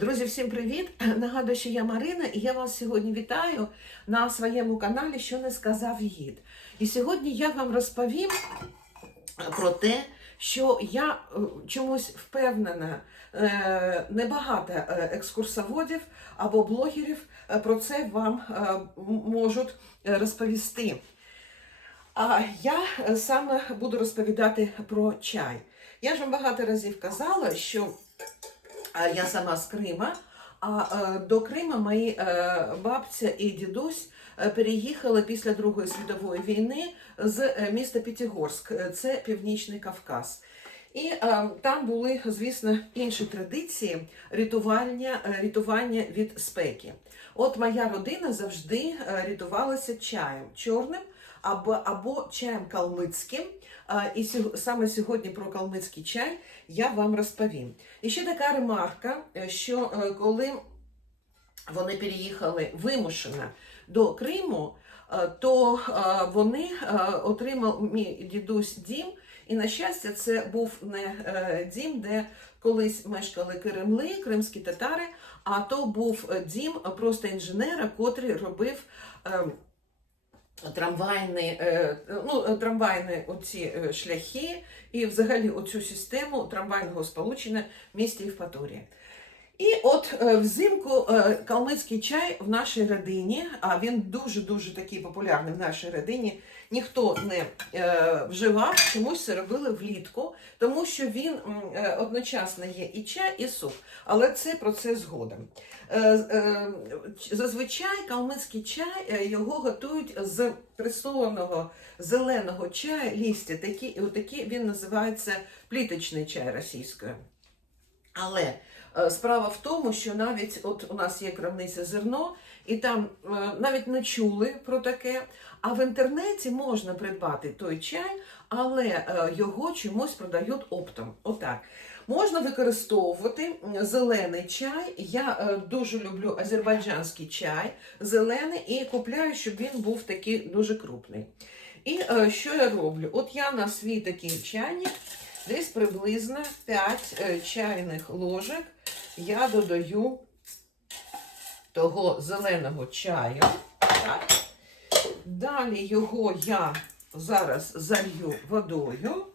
Друзі, всім привіт! Нагадую, що я Марина, і я вас сьогодні вітаю на своєму каналі Що не сказав гід. І сьогодні я вам розповім про те, що я е, чомусь впевнена, е, небагато е, екскурсоводів або блогерів про це вам можуть розповісти. А я саме буду розповідати про чай. Я ж вам багато разів казала, що я сама з Крима. А е, до Крима мої е, бабця і дідусь е, переїхали після Другої світової війни з міста Пятигорськ, Е, це Північний Кавказ. І там були, звісно, інші традиції рятування, рятування від спеки. От моя родина завжди рятувалася чаєм чорним або, або чаєм калмицьким. І саме сьогодні про калмицький чай я вам розповім. І ще така ремарка, е, що е, коли вони переїхали вимушено до Криму, е, то вони отримав мій дідусь дім. І на щастя, це був не дім, де колись мешкали кремли, кримські татари, а то був дім просто інженера, котрий робив. Трамвайні, е, ну, трамвайні оці е, шляхи і взагалі оцю систему трамвайного сполучення в місті Євпаторія. І от е, взимку е, калмицький чай в нашій родині, а він дуже-дуже такий популярний в нашій родині, ніхто не е, вживав, чомусь це робили влітку, тому що він одночасно є і чай, і суп. Але це про це згодом. Зазвичай калмицький чай його готують з пресованого зеленого чаю, лістя. Такі, він називається пліточний чай російською. Але справа в тому, що навіть от у нас є крамниця зерно, і там е, навіть не чули про таке. А в інтернеті можна придбати той чай, але е, його чомусь продають оптом. Отак. Можна використовувати зелений чай. Я е, дуже люблю азербайджанський чай, зелений, і купляю, щоб він був такий дуже крупний. І е, що я роблю? От я на свій такий чайник, десь приблизно 5 е, чайних ложок я додаю того зеленого чаю. Так. Далі його я зараз залью водою.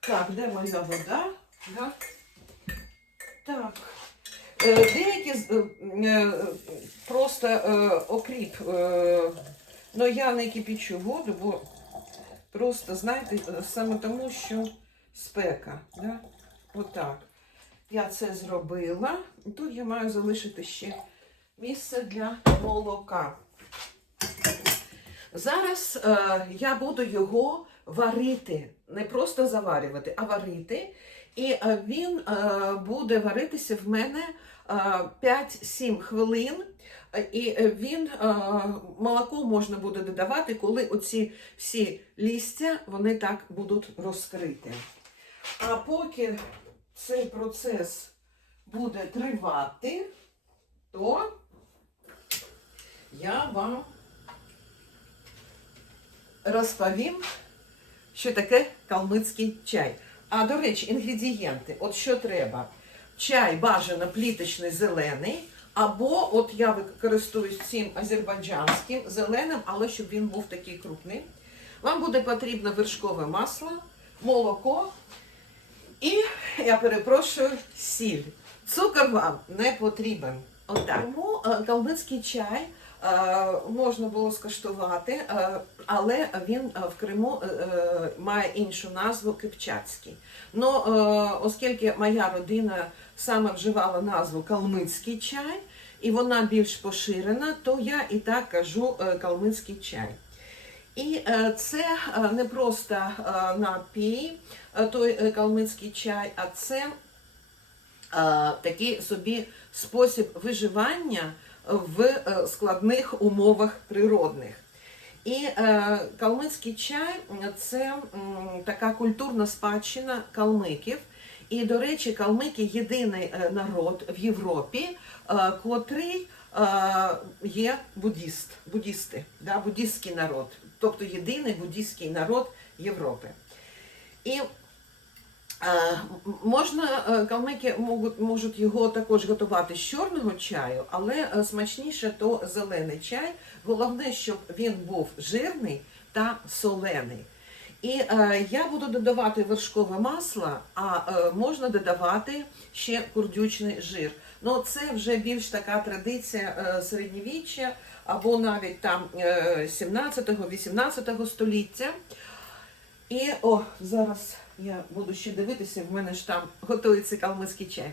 Так, де моя вода? Так. Так. Е, Деякі е, просто окріп. Е, ну я не кипячу воду, бо просто, знаєте, саме тому, що спека. Да? Отак. Я це зробила. Тут я маю залишити ще місце для молока. Зараз е, я буду його варити, не просто заварювати, а варити. І е, він е, буде варитися в мене е, 5-7 хвилин. І е, він е, молоко можна буде додавати, коли оці всі лістя вони так будуть розкриті. А поки цей процес буде тривати, то я вам розповім, що таке калмицький чай. А до речі, інгредієнти. От що треба? Чай бажано пліточний зелений, або от я використовуюсь цим азербайджанським зеленим, але щоб він був такий крупний. Вам буде потрібно вершкове масло, молоко і, я перепрошую, сіль. Цукор вам не потрібен. Отак. Тому е, калмицький чай е, можна було скуштувати, е, але він в Криму має іншу назву кипчацький. Ну, оскільки моя родина саме вживала назву калмицький чай, і вона більш поширена, то я і так кажу калмицький чай. І е, це е, не просто е, напій, той калмицький чай, а це такий собі спосіб виживання в складних умовах природних. І калмицький чай це така культурна спадщина калмиків. І, до речі, калмики єдиний народ в Європі, котрий є буддіст, буддісти, да, буддістський народ, тобто єдиний буддістський народ Європи. І Е, Можна е, калмики можуть, його також готувати з чорного чаю, але е, смачніше то зелений чай. Головне, щоб він був жирний та солений. І я буду додавати вершкове масло, а можна додавати ще курдючний жир. Ну це вже більш така традиція середньовіччя або навіть там е, 17-18 століття. І о, зараз я буду ще дивитися, в мене ж там готується калмицький чай.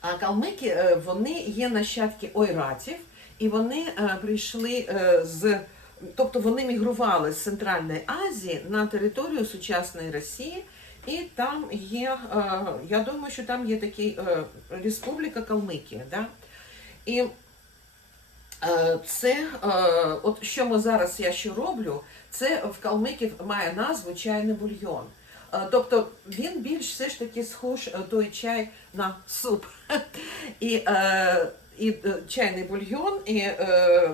А калмики, е, вони є нащадки ойратів, і вони е, прийшли е, з. Тобто вони мігрували з Центральної Азії на територію сучасної Росії, і там є, е, я думаю, що там є такий е, Республіка Калмикія. Да? І е, це, е, от що ми зараз я ще роблю, це в калмиків має назву чайний бульйон. Е, Тобто він більш все ж таки схож е, той чай на суп. І, е, і е, чайний бульйон, і е,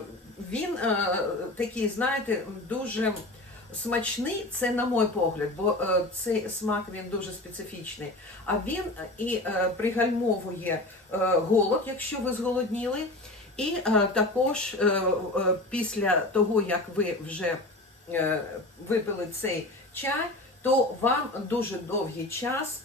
він е, такий, знаєте, дуже смачний, це на мой погляд, бо е, цей смак він дуже специфічний. А він е, і е, пригальмовує е, голод, якщо ви зголодніли. І е, також е, е, після того, як ви вже випили цей чай, то вам дуже довгий час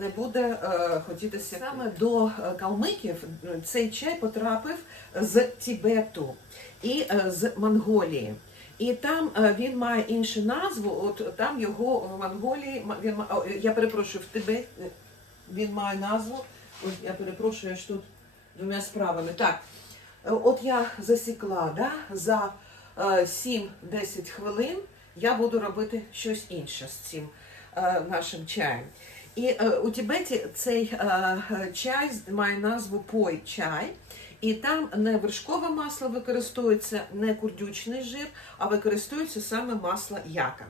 не буде хотітися. Саме до калмиків цей чай потрапив з Тібету і з Монголії. І там він має іншу назву. От там його в Монголії він я перепрошую в Тибеті він має назву. Ой, я перепрошую, я ж тут двома справами. Так, от я засікла, да, за е, 7-10 хвилин я буду робити щось інше з цим е, нашим чаєм. І е, у Тібеті цей е, е, чай має назву пой чай. І там не вершкове масло використовується, не курдючний жир, а використовується саме масло яка.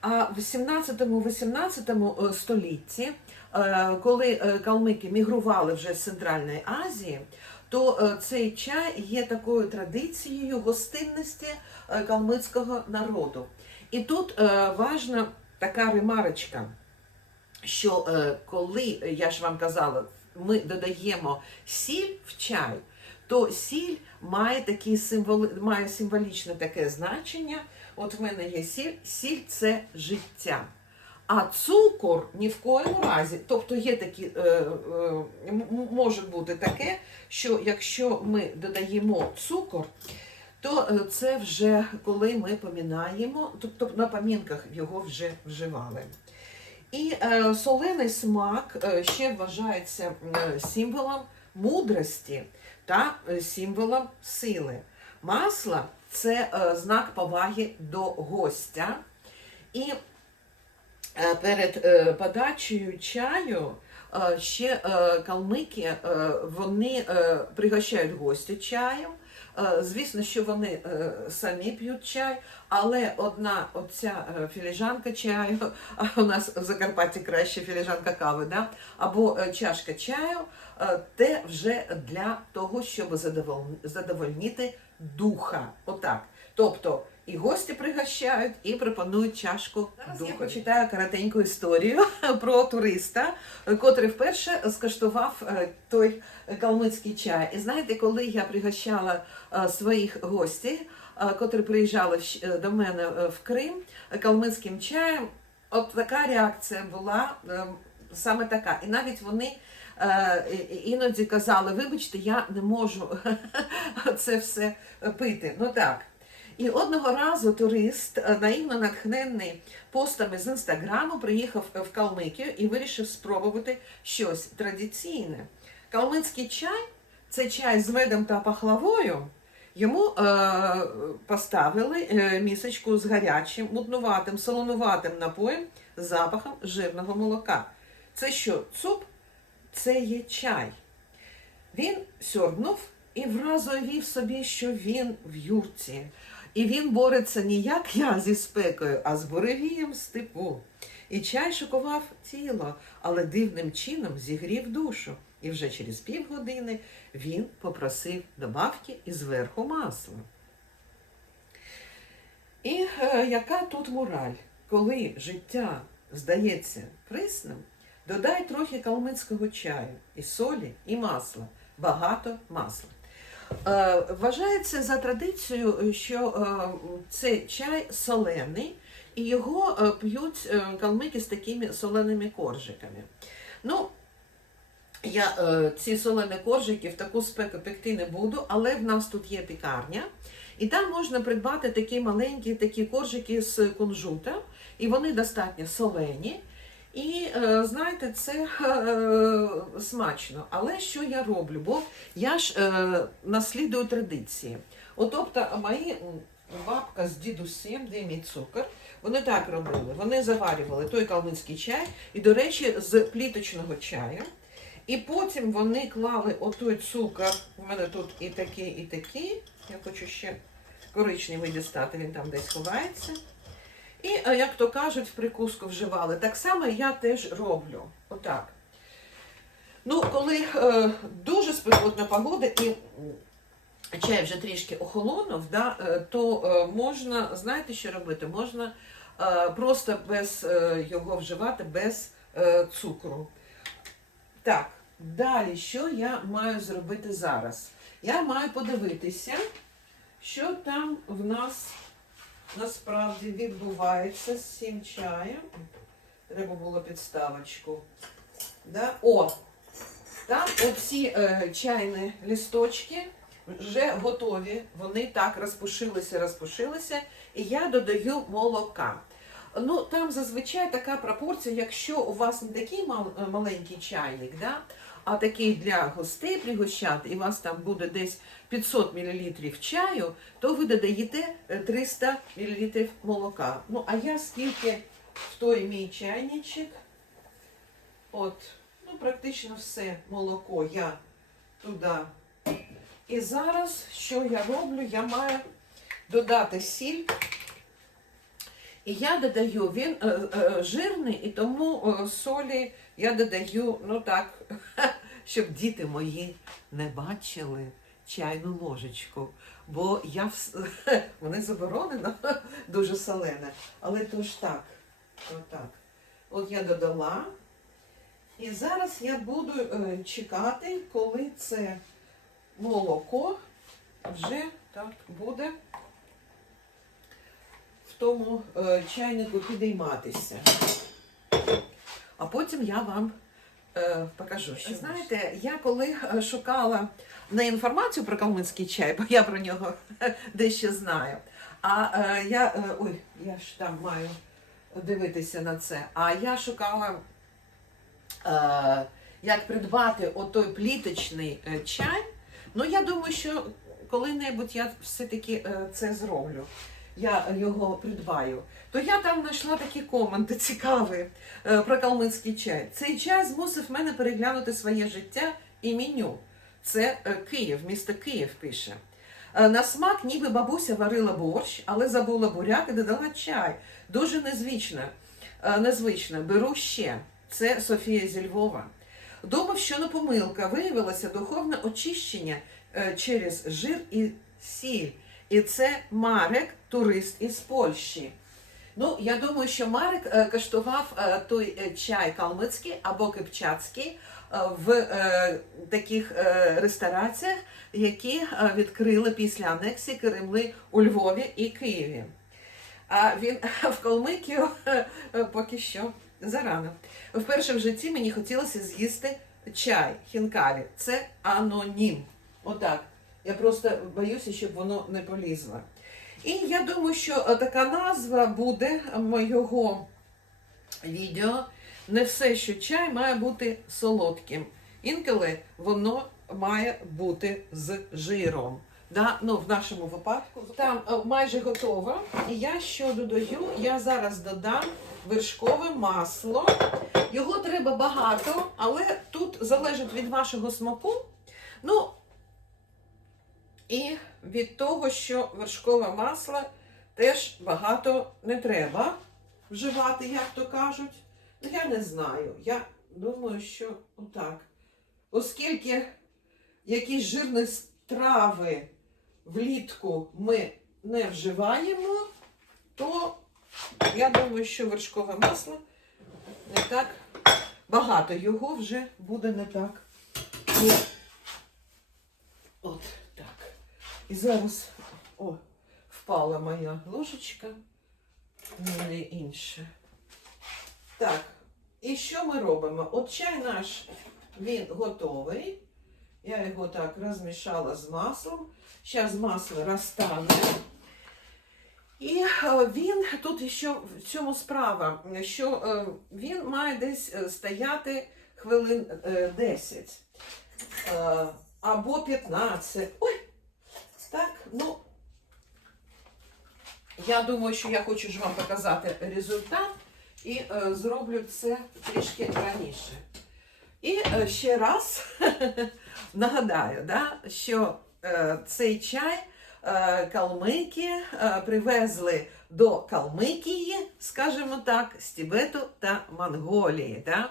А в 17-18 столітті, е, коли е, калмики мігрували вже з Центральної Азії, то е, цей чай є такою традицією гостинності е, калмицького народу. І тут е, важна така ремарочка, що коли, я ж вам казала, ми додаємо сіль в чай, то сіль має такі символи, має символічне таке значення. От в мене є сіль, сіль це життя. А цукор ні в коєму разі, тобто є такі, е, е, може бути таке, що якщо ми додаємо цукор, то е, це вже коли ми помінаємо, тобто на помінках його вже вживали. І солений смак ще вважається символом мудрості та символом сили. Масло це знак поваги до гостя. І перед е, подачею чаю е, ще е, калмики е, вони е, пригощають гостя чаєм. Е, Звісно, що вони е, самі п'ють чай, але одна оця е, філіжанка чаю, а у нас в Закарпатті краще філіжанка кави, да? або е, чашка чаю, е, те вже для того, щоб задовольнити духа. Отак. Тобто і гості пригощають, і пропонують чашку Зараз духові. я почитаю коротеньку історію про туриста, котрий вперше скаштував е, той калмицький чай. І знаєте, коли я пригощала е, своїх гостей, е, котрі приїжджали до мене в Крим калмицьким чаєм, от така реакція була саме така. І навіть вони. Іноді казали, вибачте, я не можу це все пити. Ну так. І одного разу турист, е, наївно натхнений постами з інстаграму, приїхав в Калмикію і вирішив спробувати щось традиційне. Калмицький чай це чай з медом та пахлавою. Йому е, поставили е, місочку з гарячим, мутнуватим, солонуватим напоєм з запахом жирного молока. Це що, цуп? Це є чай. Він сьорбнув і вразу вів собі, що він в юрці. І він бореться не як я зі спекою, а з буревієм степу. І чай шокував тіло, але дивним чином зігрів душу. І вже через півгодини він попросив добавки і зверху масла. І е, яка тут мораль? Коли життя здається присним, додай трохи калмицького чаю, і солі, і масла. Багато масла. Е, вважається за традицією, що е, цей чай солений, і його е, п'ють е, калмики з такими соленими коржиками. Ну, я е, ці солені коржики в таку спеку пекти не буду, але в нас тут є пікарня, і там можна придбати такі маленькі такі коржики з кунжута, і вони достатньо солені. І е, знаєте, це е, смачно. Але що я роблю? Бо я ж е, наслідую традиції. От, тобто, мої бабка з дідусем, де мій цукор, вони так робили. Вони заварювали той калмицький чай, і, до речі, з пліточного чаю. І потім вони клали отой цукор. У мене тут і такий, і такий. Я хочу ще коричневий дістати, він там десь ховається. І, е, як то кажуть, в прикуску вживали. Так само я теж роблю. Отак. Ну, коли е, дуже спекотна погода і чай вже трішки охолонув, да, е, то е, можна, знаєте, що робити? Можна е, просто без е, його вживати без е, цукру. Так, далі, що я маю зробити зараз? Я маю подивитися, що там в нас насправді відбувається з цим чаєм. Треба було підставочку. Да? О! Там оці е, чайні лісточки вже готові. Вони так розпушилися, розпушилися. І я додаю молока. Ну, там зазвичай така пропорція, якщо у вас не такий мал- маленький чайник, да, а такий для гостей пригощати, і у вас там буде десь 500 мл чаю, то ви додаєте е, 300 мл молока. Ну, а я скільки в той мій чайничок, от, ну, практично все молоко я туди. І зараз, що я роблю, я маю додати сіль. І я додаю, він е, е, жирний, і тому е, солі я додаю, ну так, щоб діти мої не бачили чайну ложечку. Бо я вс- вони заборонено, дуже солене. Але то ж так, отак. От я додала. І зараз я буду е, чекати, коли це молоко вже так буде в тому е, чайнику підійматися. А потім я вам е, покажу. Що Знаєте, я коли е, шукала не інформацію про калмицький чай, бо я про нього дещо знаю. А е, я, е, ой, я ж там маю дивитися на це. А я шукала, е, як придбати отой пліточний е, чай. Ну, я думаю, що коли-небудь я все-таки е, це зроблю. Я його придбаю. То я там знайшла такі коменти цікаві е, про калмицький чай. Цей чай змусив мене переглянути своє життя і меню. Це е, Київ, місто Київ пише. Е, На смак, ніби бабуся варила борщ, але забула буряк і додала чай. Дуже незвично. Незвично. Беру ще. Це Софія зі Львова. Думав, що не помилка. Виявилося духовне очищення через жир і сіль. І це Марек, турист із Польщі. Ну, я думаю, що Марек е, каштував е, той е, чай калмицький або кипчацький в таких рестораціях, які відкрили після анексії Кремли у Львові і Києві. А він в Калмикію поки що зарано. Вперше в житті мені хотілося з'їсти чай хінкалі. Це анонім. Отак. Я просто боюся, щоб воно не полізло. І я думаю, що е, така назва буде моєго відео. Не все, що чай має бути солодким. Інколи воно має бути з жиром. Да? Ну, в нашому випадку там е, майже готово. І я що додаю? Я зараз додам вершкове масло. Його треба багато, але тут залежить від вашого смаку. Ну, і від того, що вершкове масло теж багато не треба вживати, як то кажуть. Ну, я не знаю. Я думаю, що отак. Оскільки якісь жирні страви влітку ми не вживаємо, то я думаю, що вершкове масло не так багато його вже буде не так. І от так. І зараз о, впала моя ложечка. Не інше. Так, і що ми робимо? От чай наш, він готовий. Я його так розмішала з маслом. Зараз масло розтане. І е, він тут ще в цьому справа, що е, він має десь е, стояти хвилин е, 10 е, або 15. Ой, так, ну. Я думаю, що я хочу ж вам показати результат і е, зроблю це трішки раніше. І е, ще раз нагадаю, да, що е, цей чай е, калмики е, привезли до Калмикії, скажімо так, з Тібету та Монголії. Да?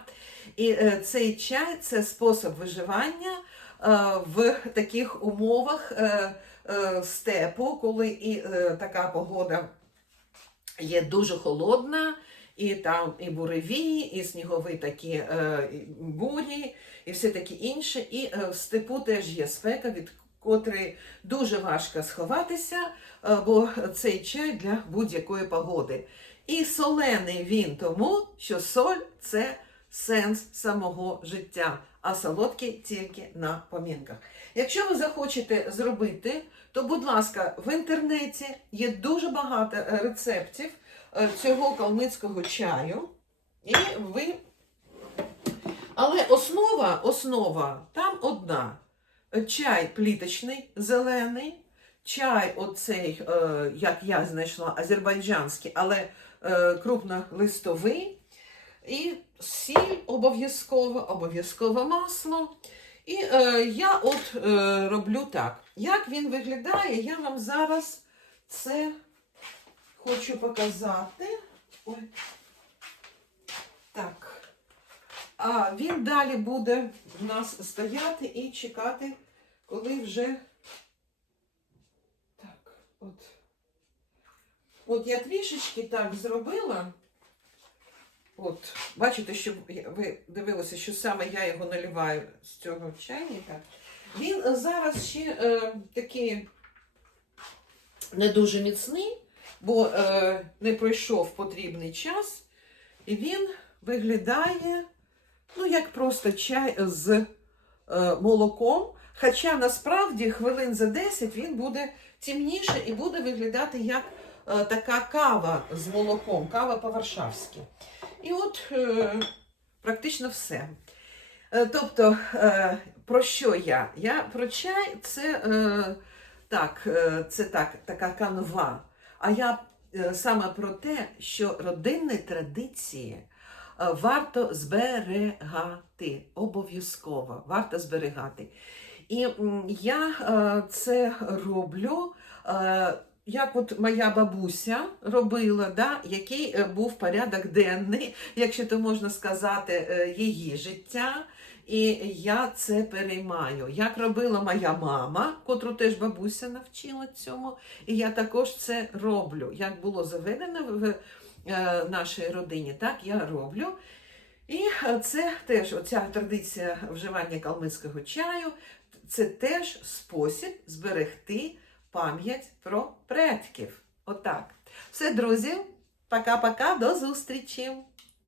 І е, цей чай це спосіб виживання е, в таких умовах е, степу, коли і е, така погода є дуже холодна. І там і буревії, і снігові такі е, бурі, і все таке інше. І е, в степу теж є спека, від котрої дуже важко сховатися, е, бо цей чай для будь-якої погоди. І солений він тому, що соль це сенс самого життя, а солодкий тільки на помінках. Якщо ви захочете зробити, то, будь ласка, в інтернеті є дуже багато е, рецептів е, цього калмицького чаю. І ви. Але основа, основа там одна. Чай пліточний, зелений, чай оцей, е, як я знайшла, азербайджанський, але крупнолистовий. І сіль обов'язково, обов'язково масло. І е, я от е, роблю так. Як він виглядає, я вам зараз це хочу показати. Ой. Так. А він далі буде в нас стояти і чекати, коли вже. Так, от. От я трішечки так зробила. От, бачите, що ви дивилися, що саме я його наливаю з цього чайника. Він зараз ще е, такий не дуже міцний, бо е, не пройшов потрібний час, і він виглядає, ну, як просто чай з е, молоком. Хоча насправді хвилин за 10 він буде темніше і буде виглядати як така кава з молоком, кава по-варшавськи. І от е, практично все. Е, тобто, е, про що я? Я про чай це е, так, е, це так, така канва. А я е, саме про те, що родинні традиції е, варто зберегати. Обов'язково варто зберігати. І я е, це роблю. Як от моя бабуся робила, да, який е, був порядок денний, якщо то можна сказати, е, її життя. І я це переймаю. Як робила моя мама, котру теж бабуся навчила цьому, і я також це роблю. Як було заведено в е, нашій родині, так я роблю. І це теж оця традиція вживання калмицького чаю, це теж спосіб зберегти пам'ять про предків. Отак. Все, друзі, пока-пока, до зустрічі!